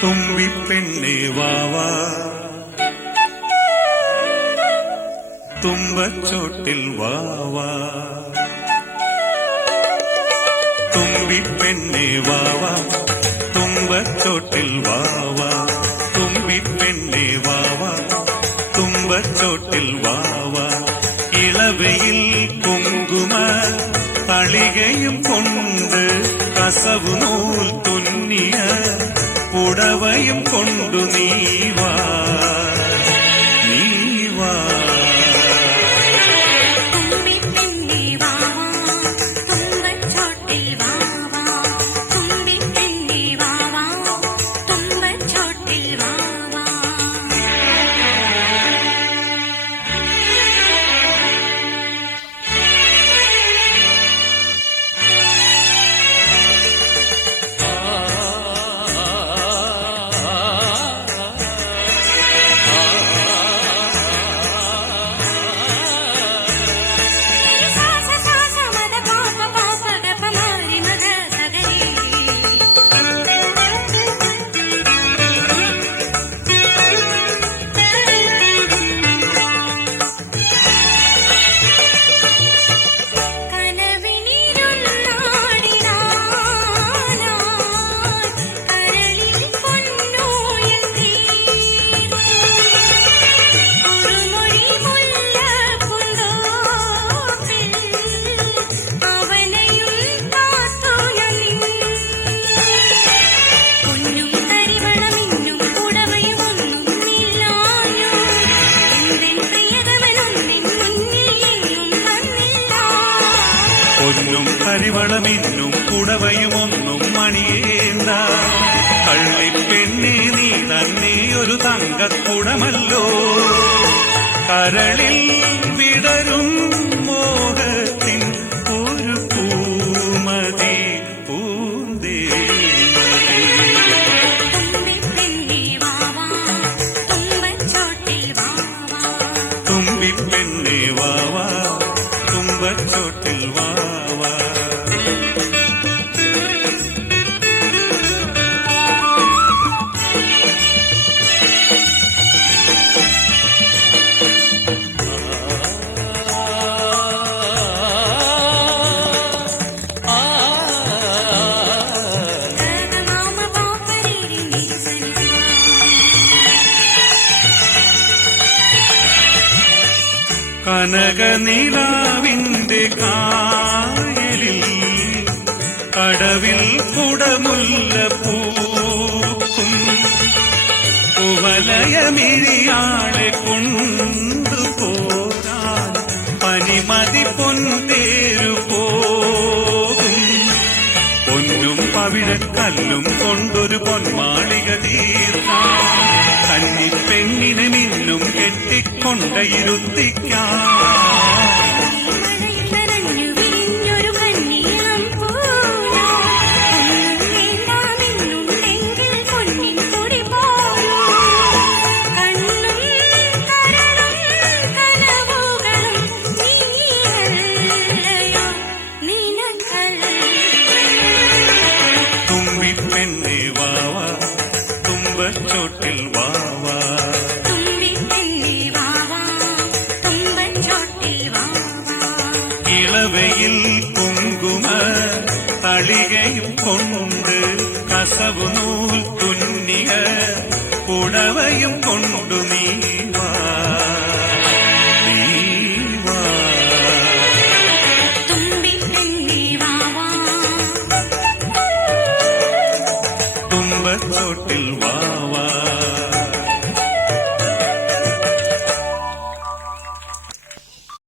തുമ്പിപ്പെണ്ണേ വാവാ തുമ്പച്ചോട്ടിൽ വാവാ തുമ്പിപ്പെണ്ണേ വാവാ തുമ്പച്ചോട്ടിൽ വാവാ തുമ്പിപ്പെണ്ണേ വാവാ തുമ്പച്ചോട്ടിൽ വാവാ ഇളവയിൽ കുങ്കുമ തളികയും കൊണ്ട് കസവു നൂൽ തുന്നിയ പുടവയും കൊണ്ടു നീവാ നീവാ പൊന്നും കരിവളമിന്നും കുടവയും ഒന്നും മണിയേണ്ട കള്ളിപ്പെണ്ണേ നീ തന്നെ ഒരു തങ്കക്കുടമല്ലോ കരളിൽ വിടരും മോഹത്തിൻ ഒരു പൂമതി പൂന്തേമതി തുമ്പിപ്പെണ്ണേ വാവാ തുമ്പച്ചോട്ടിൽ വാവാ കനകനിലാവിന്റെ കായലിൽ കടവിൽ കുടമുല്ല പൂക്കും കുവലയമിഴിയാളെ കൊണ്ടുപോരാൻ പനിമതി പൊന്തേരു പോകും പൊന്നും പവിഴക്കല്ലും കൊണ്ടൊരു പൊന്മാളിക തീർക്കാം കന്നിപ്പെണ്ണിനെ മിന്നും കെട്ടിക്കൊണ്ടയിരുത്തിക്കാം തുമ്പിപ്പെണ്ണേ വാവാ തുമ്പച്ചോട്ടിൽ വാവാ ഇളവയിൽ കുങ്കുമ തളികയും കൊണ്ട് കസവു നൂൽ തുന്നിയ പുടവയും കൊണ്ടു നീ